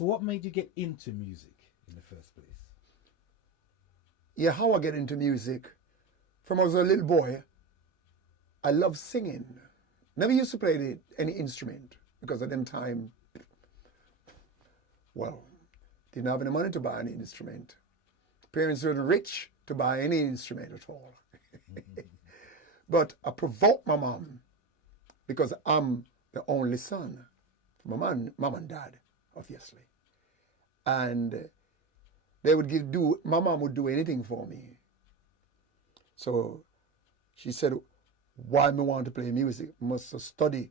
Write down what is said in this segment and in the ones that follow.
So what made you get into music in the first place? Yeah, how I get into music? From I was a little boy, I loved singing. Never used to play any instrument because at them time, well, didn't have any money to buy any instrument. Parents were rich to buy any instrument at all. But I provoked my mom because I'm the only son. My mom and dad, obviously. And they would my mom would do anything for me. So she said, why me want to play music? Must study.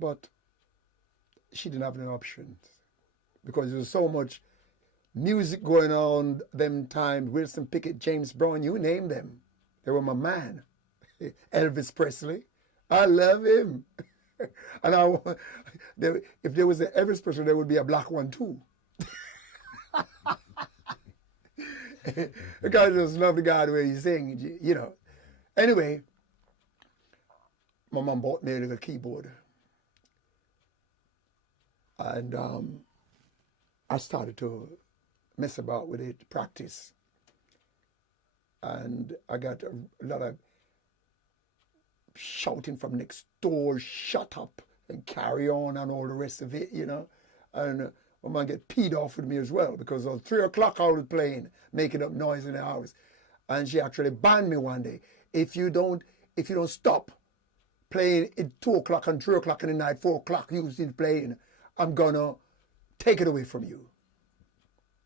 But she didn't have any options because there was so much music going on them times. Wilson Pickett, James Brown, you name them. They were my man. Elvis Presley. I love him. And if there was an Elvis Presley, there would be a black one too. Because I just love the guy the way he sing, you know. Anyway, my mom bought me a little keyboard. And I started to mess about with it, practice. And I got a lot of shouting from next door, shut up and carry on and all the rest of it, you know. And my mom get peed off with me as well because at 3 o'clock I was playing, making up noise in the house. And she actually banned me one day. If you don't stop playing at 2 o'clock and 3 o'clock in the night, 4 o'clock you still playing, I'm gonna take it away from you.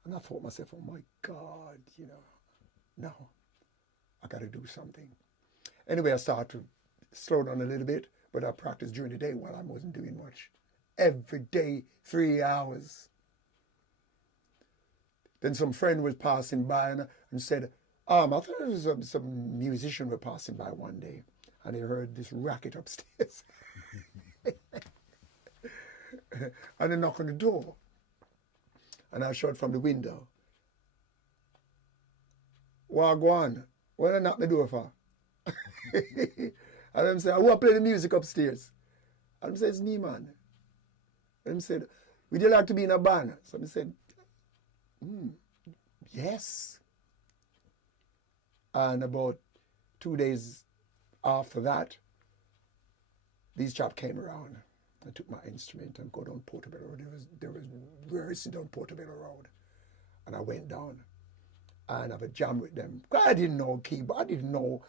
And I thought to myself, oh my God, you know, no, I gotta do something. Anyway, I started to slow down a little bit, but I practiced during the day while I wasn't doing much. Every day, 3 hours. Then some friend was passing by and said, I thought there was some musician were passing by one day, and they heard this racket upstairs. And they knocked on the door. And I shot from the window. Wagwan, what I knock the door for? And them say, I want to play the music upstairs. And I said, it's me, man. And I said, would you like to be in a band? So I said, yes. And about 2 days after that, these chaps came around. I took my instrument and go down Portobello Road. There was rehearsing down Portobello Road. And I went down and I had a jam with them. I didn't know keyboard. I didn't know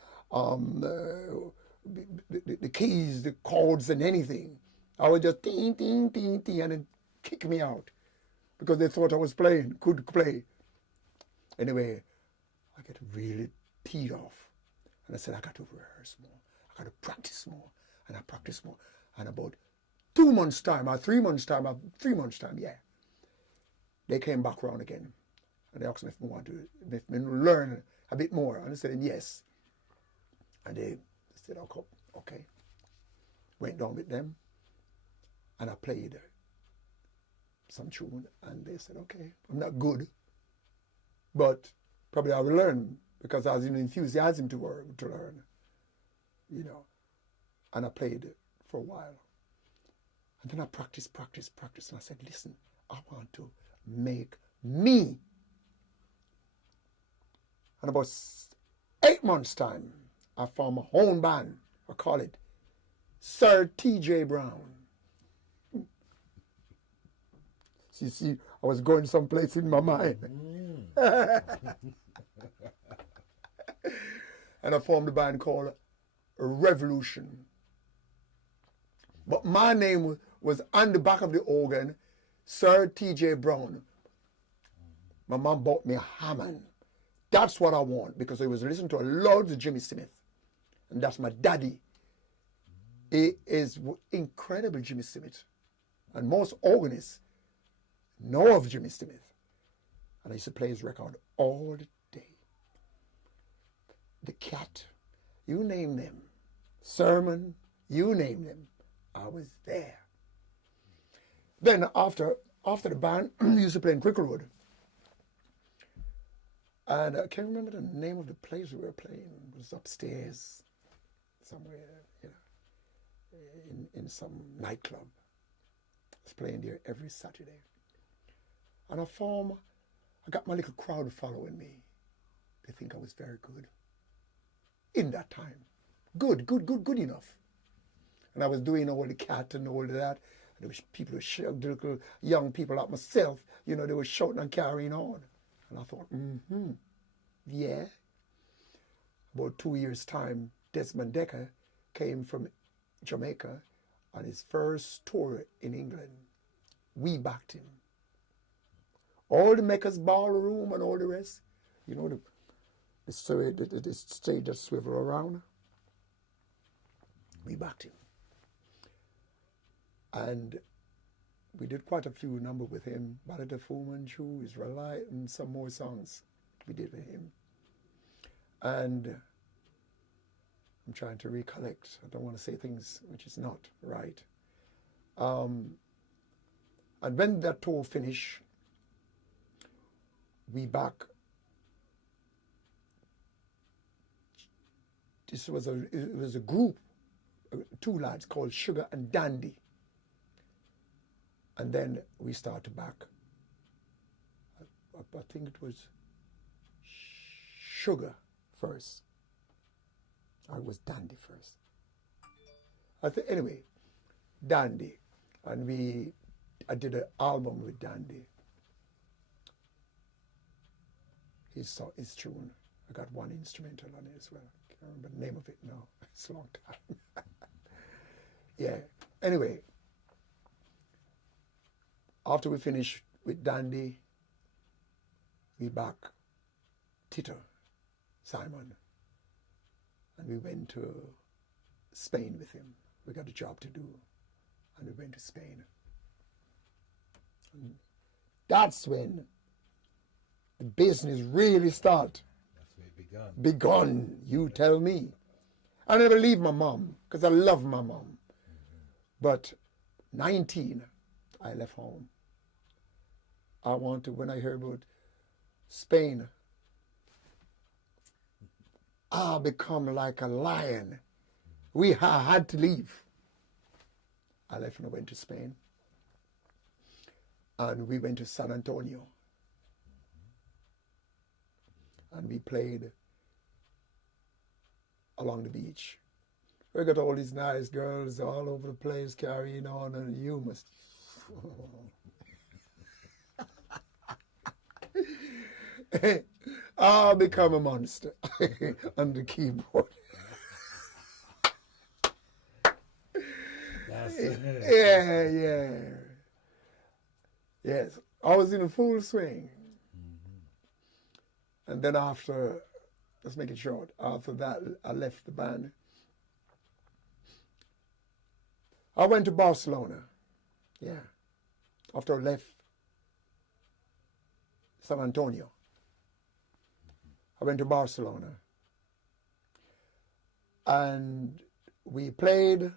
the keys, the chords and anything. I was just ting, ting, ting, ting, and then kick me out because they thought I was playing, could play. Anyway, I get really teed off. And I said, I got to rehearse more. I got to practice more. And I practiced more. And about 2 months' time, or 3 months' time, yeah, they came back around again. And they asked me if I learn a bit more. And I said, yes. And they said, okay. Went down with them. And I played some tune. And they said, okay, I'm not good. But probably I will learn because I was in enthusiasm to learn, you know. And I played for a while. And then I practiced. And I said, listen, I want to make me. And about 8 months' time, I formed my own band. I call it Sir TJ.Brown. So you see, I was going someplace in my mind. And I formed a band called Revolution. But my name was on the back of the organ, Sir TJ.Brown. My mom bought me a Hammond. That's what I want because I was listening to a lot of Jimmy Smith. And that's my daddy. He is incredible, Jimmy Smith. And most organists know of Jimmy Smith. And I used to play his record all the day. The Cat, you name them. Sermon, you name them. I was there. Then after the band, we used to play in Crickle Road. And I can't remember the name of the place we were playing. It was upstairs somewhere, you know, in some nightclub. was playing there every Saturday. And I got my little crowd following me. They think I was very good. In that time. Good enough. And I was doing all the cat and all of that. There was people who shouting, little young people like myself, they were shouting and carrying on. And I thought, yeah. About 2 years' time, Desmond Decker came from Jamaica on his first tour in England. We backed him. All the Mecca's ballroom and all the rest, the stage that swivel around. We backed him. And we did quite a few numbers with him. Balada Fu Manchu, Israelite, and some more songs we did with him. And I'm trying to recollect. I don't want to say things which is not right. And when that tour finished, we back. It was a group, 2 lads called Sugar and Dandy. And then we started back. I think it was Sugar first. I was Dandy first. Anyway, Dandy. And I did an album with Dandy. His tune. I got one instrumental on it as well. I can't remember the name of it now. It's a long time. Yeah. Anyway, after we finished with Dandy, we back Tito, Simon, and we went to Spain with him. We got a job to do, and we went to Spain. And that's when the business really started. That's where it begun. Begun, you tell me. I never leave my mom, because I love my mom. But 19, I left home. When I heard about Spain, I become like a lion. I had to leave. I left and I went to Spain. And we went to San Antonio. And we played along the beach. We got all these nice girls all over the place carrying on, and you must... I'll become a monster on the keyboard. Yeah. Yes, I was in a full swing. And then after, let's make it short, after that I left the band. I went to Barcelona, yeah, after I left San Antonio. I went to Barcelona. And we played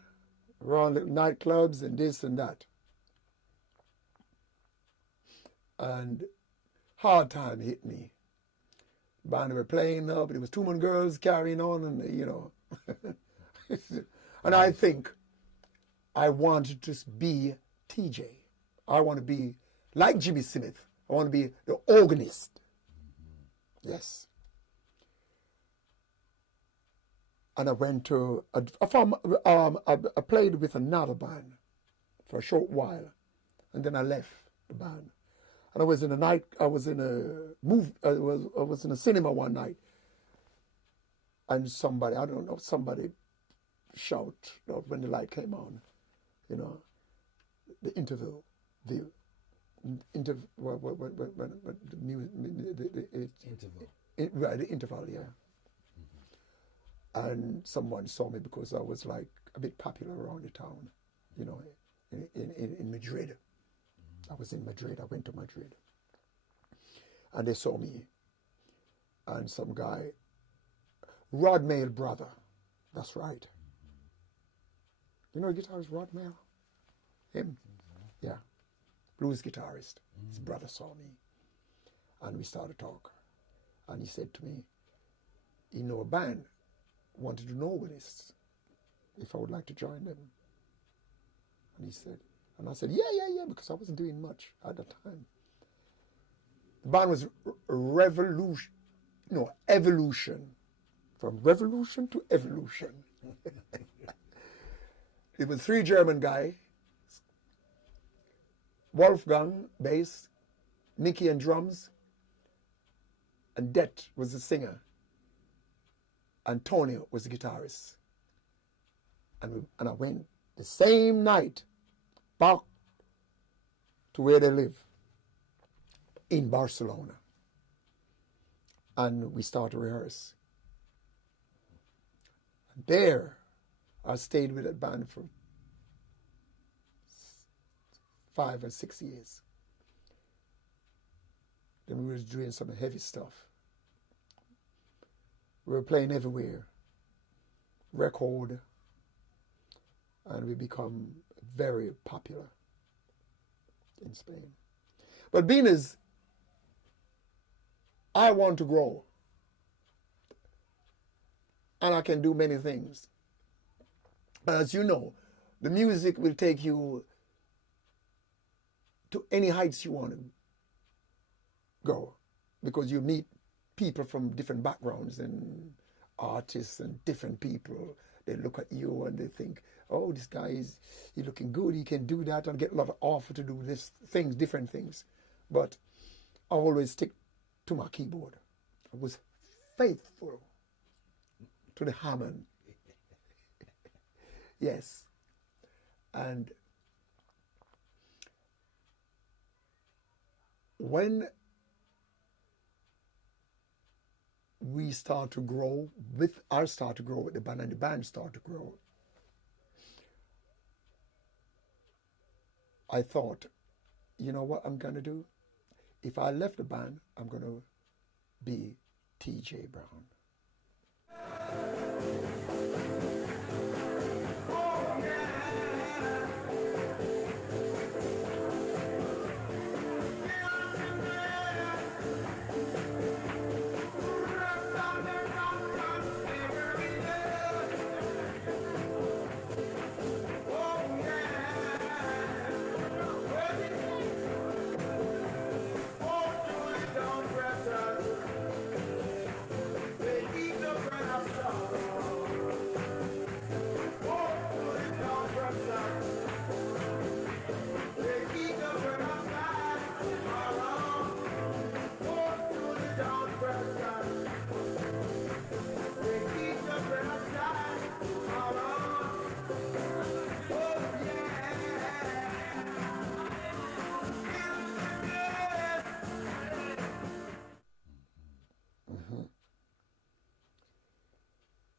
around little nightclubs and this and that. And hard time hit me. The band were playing now, but it was too many girls carrying on, and and I think I wanted to be TJ. I want to be like Jimmy Smith. I want to be the organist. Yes. And I went to I played with another band for a short while, and then I left the band. And I was in a cinema one night, and somebody shout when the light came on, the interval, the interval, the interval, yeah. And someone saw me because I was like a bit popular around the town, in Madrid. I was in Madrid. I went to Madrid. And they saw me. And some guy, Rod Mail brother. That's right. You know the guitarist Rod Mail? Him? Yeah. Blues guitarist. His brother saw me. And we started to talk. And he said to me, a band wanted to know organists if I would like to join them. And he said, And I said, yeah, because I wasn't doing much at the time. The band was Evolution. From revolution to evolution. It was 3 German guys. Wolfgang, bass, Nicky and drums, and Det was the singer. Antonio was the guitarist. And I went the same night back to where they live in Barcelona. And we started to rehearse. And there, I stayed with that band for 5 or 6 years. Then we were doing some heavy stuff. We were playing everywhere, record, and we become very popular in Spain. But being as I want to grow, and I can do many things. But as you know, the music will take you to any heights you want to go, because you meet people from different backgrounds and artists and different people. They look at you and they think, oh, this guy he's looking good, he can do that, and get a lot of offer to do this things, different things. But I always stick to my keyboard. I was faithful to the Hammond. Yes. And when we start to grow, I start to grow with the band, and the band start to grow, I thought, you know what I'm going to do? If I left the band, I'm going to be TJ.Brown.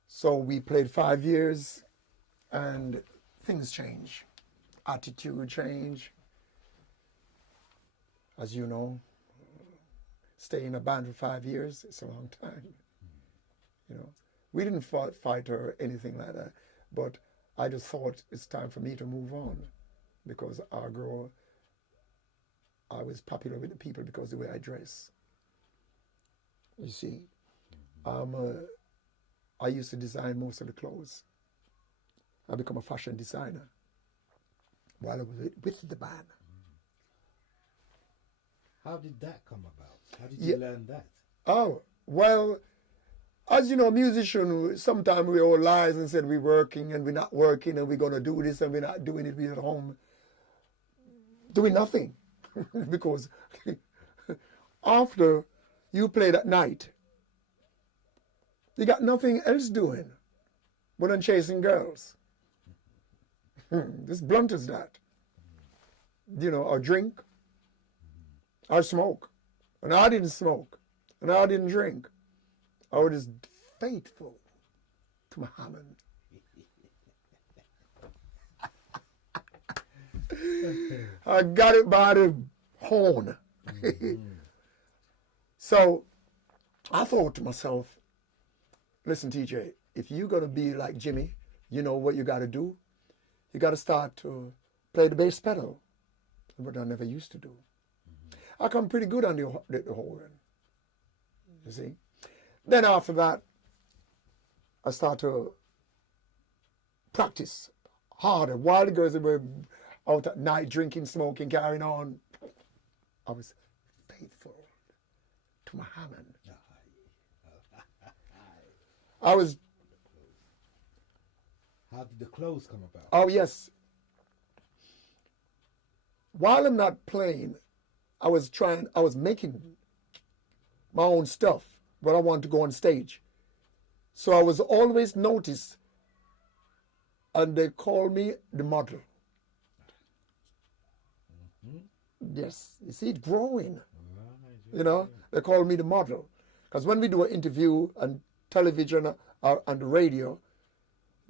So we played 5 years, and things change. Attitude change. As you know, stay in a band for 5 years, it's a long time. You know, we didn't fight or anything like that, but I just thought it's time for me to move on, because I was popular with the people because of the way I dress. You see, I used to design most of the clothes. I became a fashion designer while I was with the band. How did that come about? How did you learn that? Oh, well, as you know, musicians, sometimes we all lies and said we're working and we're not working and we're going to do this and we're not doing it. We're at home doing nothing. Because after you played at night, you got nothing else doing but than chasing girls. As blunt as that. You know, or drink, or smoke. And I didn't smoke, and I didn't drink. I was just faithful to Muhammad. I got it by the horn. So I thought to myself, listen, TJ, if you're going to be like Jimmy, you know what you got to do? You got to start to play the bass pedal, what I never used to do. I come pretty good on the organ, you see. Then after that, I start to practice harder. While the girls were out at night, drinking, smoking, carrying on. I was faithful to Muhammad. I was. How did the clothes come about? Oh yes. While I'm not playing, I was making my own stuff, but I wanted to go on stage. So I was always noticed, and they call me the model. Yes, you see it growing. You know, they call me the model. Because when we do an interview on television or on the radio,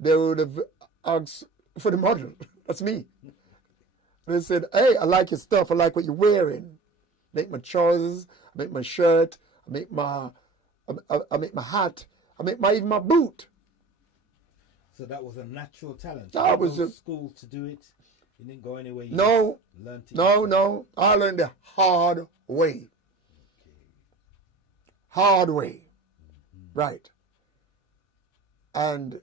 they would have asked for the model. That's me. They said, hey, I like your stuff. I like what you're wearing. Make my trousers. I make my shirt. I make my hat. I make even my boot. So that was a natural talent. That You was go a- to school to do it. You didn't go anywhere. You No, just learned it. no. I learned the hard way. Hard way. Right. And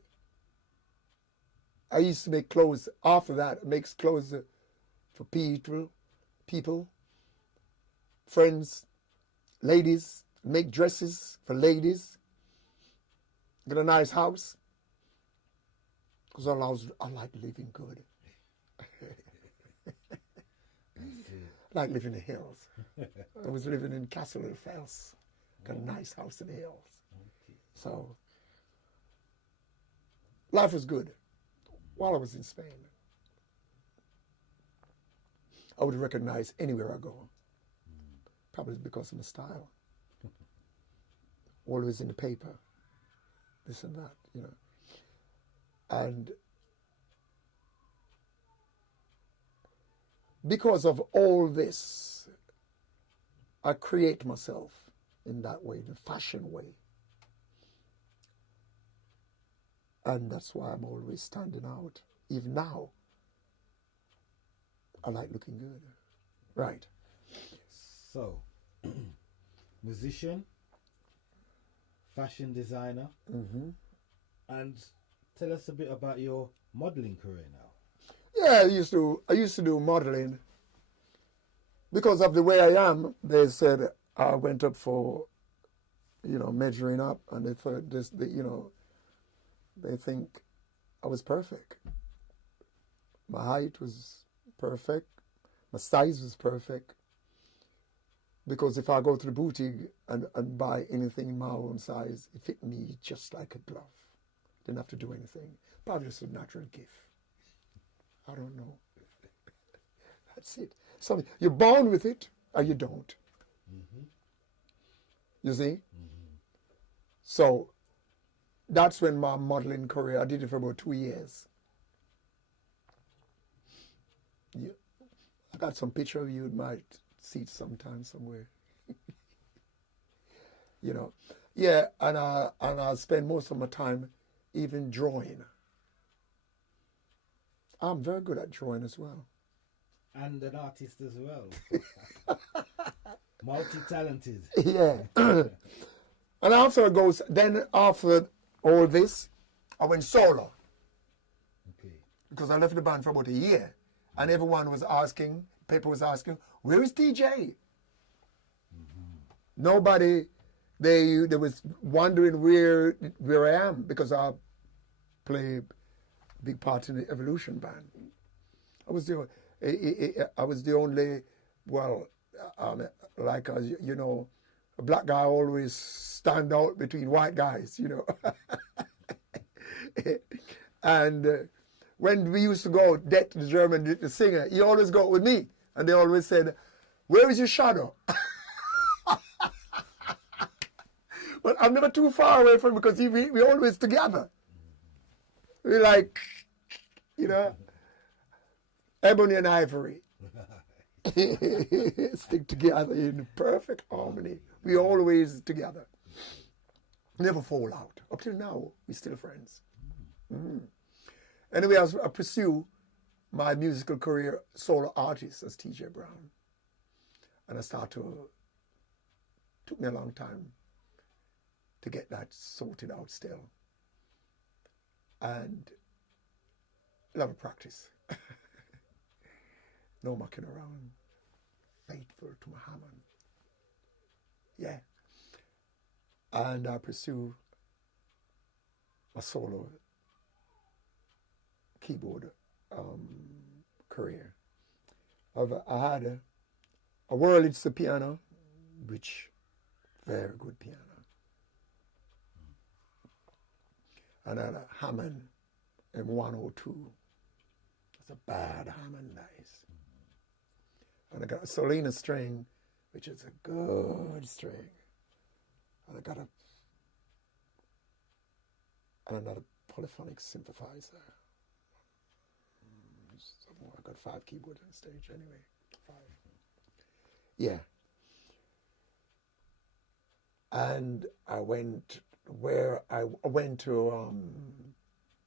I used to make clothes. After that, I make clothes for people, friends, ladies. Make dresses for ladies. Get a nice house. Because I like living good. I like living in the hills. I was living in Castle Hill Fells. Got a nice house in the hills. So life was good while I was in Spain. I would recognize anywhere I go. Probably because of my style. Always in the paper. This and that, you know. And because of all this, I create myself in that way, the fashion way. And that's why I'm always standing out. Even now, I like looking good. Right. So, musician, fashion designer, and tell us a bit about your modeling career now. Yeah, I used to do modeling. Because of the way I am, they said I went up for, measuring up, and they thought they think I was perfect. My height was perfect. My size was perfect. Because if I go to the boutique and buy anything in my own size, it fit me just like a glove. Didn't have to do anything. Probably just a natural gift. I don't know. That's it. So you're born with it or you don't. You see? So that's when my modeling career, I did it for about 2 years. Yeah. I got some picture of you, might see it sometime somewhere. Yeah, and I spend most of my time even drawing. I'm very good at drawing as well. And an artist as well. Multi-talented. Yeah. And after all this, I went solo. Okay. Because I left the band for about a year. And everyone was asking, people was asking, where is TJ? Nobody, they was wondering where I am, because I play a big part in the Evolution band. I was the only, a black guy always stand out between white guys, And when we used to go, Det, the German, the singer, he always go with me. And they always said, where is your shadow? But I'm never too far away from him, because we always together. We like, ebony and ivory. Stick together in perfect harmony. We always together. Never fall out. Up till now, we're still friends. Anyway, I pursue my musical career solo artist as TJ.Brown. And took me a long time to get that sorted out still. And a lot of practice. No mucking around. Faithful to my Hammond. Yeah. And I pursue my solo keyboard career. I had a Wurlitzer piano, which very good piano. And I had a Hammond M102. It's a bad Hammond bass. And I got a Solina string, which is a good string. And I got another polyphonic synthesizer. So I got 5 keyboards on stage anyway. 5. Yeah. And I went to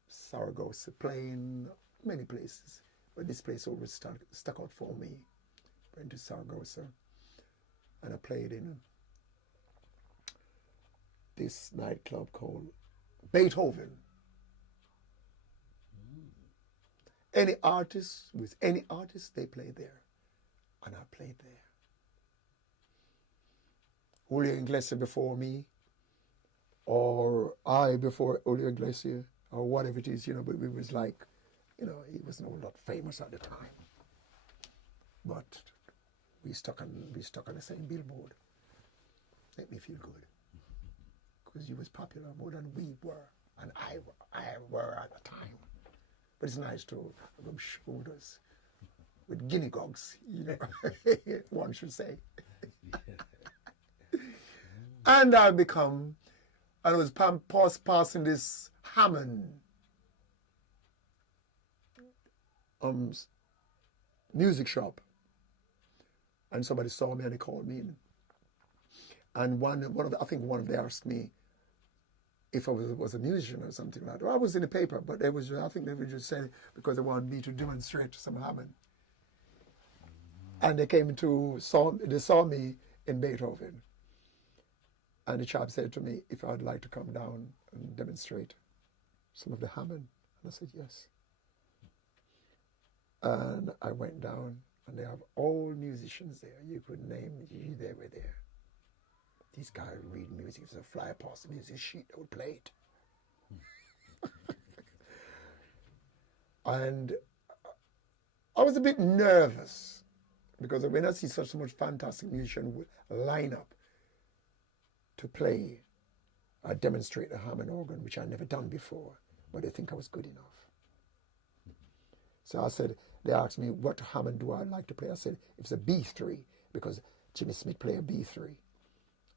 Saragossa, playing many places, but this place always stuck out for me. Went to Saragossa, and I played in this nightclub called Beethoven. Any artist, they play there, and I played there. Julio Iglesias before me, or I before Julio Iglesias, or whatever it is, but it was like, he was not famous at the time. But we stuck on the same billboard. Made me feel good. Because he was popular more than we were, and I were at the time. But it's nice to rub shoulders with guinea gogs, one should say. And I was passing this Hammond music shop, and somebody saw me and they called me in. And one of them asked me if I was a musician or something like that. Well, I was in the paper, but I think they were just saying because they wanted me to demonstrate some Hammond. And they saw me in Beethoven. And the chap said to me if I'd like to come down and demonstrate some of the Hammond. And I said yes. And I went down, and they have all musicians there. You could name it, they were there. These guys read music. It's a fly past the music sheet, they would play it. And I was a bit nervous because when I see such much fantastic musician line up to play, I demonstrate a Hammond organ, which I'd never done before, but they think I was good enough. So they asked me, what Hammond do I like to play? I said, it's a B3, because Jimmy Smith played a B3.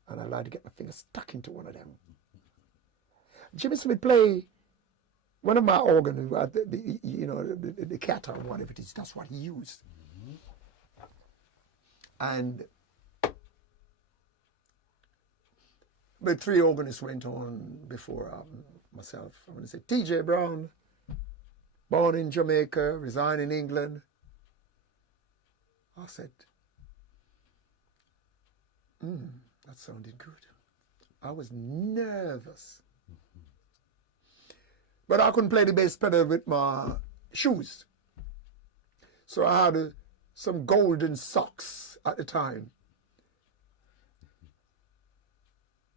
And I like to get my finger stuck into one of them. Jimmy Smith played one of my organs, the cat or whatever it is, that's what he used. And but 3 organists went on before myself. I'm going to say TJ.Brown, born in Jamaica, resigned in England. I said, that sounded good. I was nervous. But I couldn't play the bass pedal with my shoes. So I had some golden socks at the time.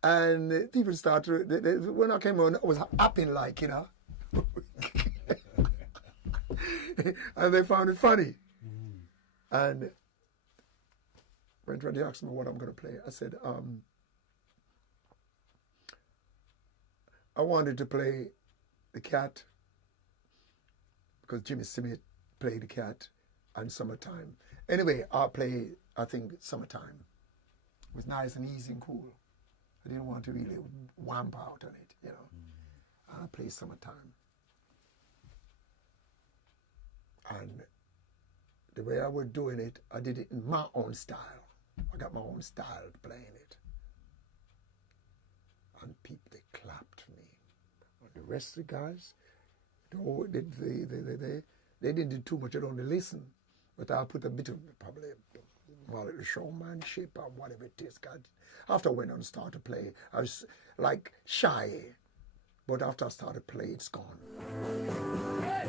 And people started, when I came on, I was hopping like, and they found it funny. And when they asked me what I'm going to play, I said, I wanted to play the Cat, because Jimmy Smith played the Cat, and Summertime. Anyway, I played, I think, Summertime. It was nice and easy and cool. I didn't want to really whamp out on it, I played Summertime. And the way I was doing it, I did it in my own style. I got my own style playing it. And people, they clapped me. And the rest of the guys, they didn't do too much, they only listen. But I put a bit of probably my little showmanship or whatever it is. God. After I went on and started to play, I was like shy. But after I started to play, it's gone. Hey,